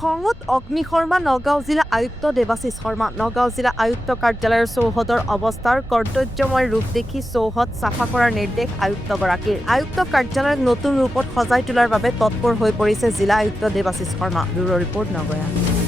খঙত অগ্নিশৰ্মা নগাঁও জিলা আয়ুক্ত দেৱাশিষ শৰ্মা নগাঁও জিলা আয়ুক্ত কাৰ্যালয়ৰ চৌহদৰ অৱস্থাৰ কৰ্তব্যময় ৰূপ দেখি চৌহদ চাফা কৰাৰ নিৰ্দেশ আয়ুক্তগৰাকীৰ আয়ুক্ত কাৰ্যালয়ক নতুন ৰূপত সজাই তোলাৰ বাবে তৎপৰ হৈ পৰিছে জিলা আয়ুক্ত দেৱাশিষ শৰ্মা ব্যুৰ' ৰিপৰ্ট নগয়া।